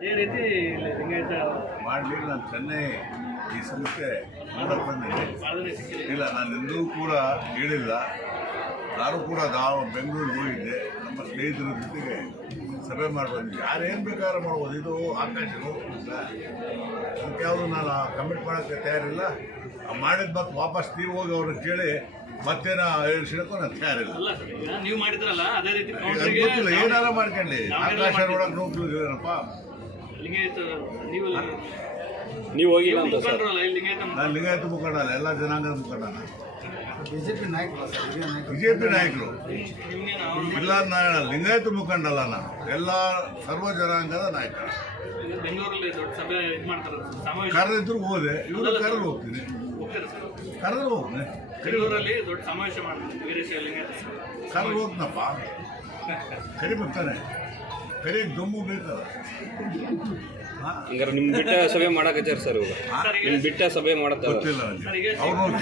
ಅದೇ ರೀತಿ ಲಿಂಗಾಯತ ಮಾಡಲಿ. ನಾನು ಚೆನ್ನೈ ಈ ಸಂಸ್ಥೆ ನೋಡಕ್ಕೆ ಬಂದಿದ್ದೆ. ಇಲ್ಲ, ನಾನು ಎಂದೂ ಕೂಡ ಹೇಳಿಲ್ಲ. ನಾನು ಕೂಡ ಬೆಂಗಳೂರಿಗೆ ಹೋಗಿದ್ದೆ, ನಮ್ಮ ಸ್ನೇಹಿತರ ಜೊತೆಗೆ ಸಭೆ ಮಾಡಿ ಬಂದಿದ್ದೆ. ಯಾರೇನು ಬೇಕಾದ್ರೂ ಮಾಡ್ಬೋದು, ಇದು ಆಕಾಶ ನೋಡ್ತಿಲ್ಲ. ಅದಕ್ಕೆ ಯಾವುದು ನಾನು ಕಮಿಟ್ ಮಾಡೋಕ್ಕೆ ತಯಾರಿಲ್ಲ. ಮಾಡಿದ ಮತ್ತೆ ವಾಪಸ್ ನೀವು ಹೋಗಿ ಅವ್ರನ್ನ ಕೇಳಿ ಮತ್ತೇನ ಹೇಳ್ಸಿಡಕ್ಕೂ ನಾನು ತಯಾರಿಲ್ಲ. ನೀವು ಮಾಡಿದ್ರಲ್ಲ ಅದೇ ರೀತಿ ಗೊತ್ತಿಲ್ಲ, ಏನಾರ ಮಾಡ್ಕೊಳ್ಳಿ. ಆಕಾಶ ನೋಡಕ್ಕೆ ನೋಡ್ತಿದ್ದೀರಪ್ಪ. ಲಿಂಗಾಯತ ನೀವು ಹೋಗಿಲ್ಲ ಅಂತ ಸರ್? ನಾನು ಲಿಂಗಾಯತ ಮುಖಂಡ ಅಲ್ಲ, ಎಲ್ಲ ಜನಾಂಗದ ಮುಖಂಡ. ಬಿಜೆಪಿ ನಾಯಕರು ಇಲ್ಲ, ನಾನು ಲಿಂಗಾಯತ ಮುಖಂಡ ಅಲ್ಲ, ನಾನು ಎಲ್ಲ ಸರ್ವ ಜನಾಂಗದ ನಾಯಕ. ಬೆಂಗಳೂರಲ್ಲಿ ದೊಡ್ಡ ಸಭೆ ಇದು ಮಾಡ್ತಾರೆ, ಸಮಾವೇಶ ಕರೆದಿದ್ರು ಹೋದೆ, ಇವರು ಕರೆದು ಹೋಗ್ತೀನಿ, ಹೋಗ್ತಾರೆ ಸರ್. ಕರೆದು ಹೋಗ್ತೀನಿ. ಬೆಂಗಳೂರಲ್ಲಿ ದೊಡ್ಡ ಸಮಾವೇಶ ಮಾಡ್ತಾರೆ ವೀರೇಶ ಲಿಂಗಾಯತ ಕರೆದು ಹೋಗ್ನಪ್ಪ, ಕರಿ ಬರ್ತಾನೆ. ಕರಿ ದಮ್ಮು ಬೇಕಲ್ಲ. ಹಂಗಾರೆ ನಿಮ್ ಬಿಟ್ಟ ಸಭೆ ಮಾಡಕತ್ತೀರ ಸರ್ ಇವಾಗ? ನಿಮ್ ಬಿಟ್ಟ ಸಭೆ ಮಾಡತ್ತ ಗೊತ್ತಿಲ್ಲ ನನಗೆ. ಅವ್ರು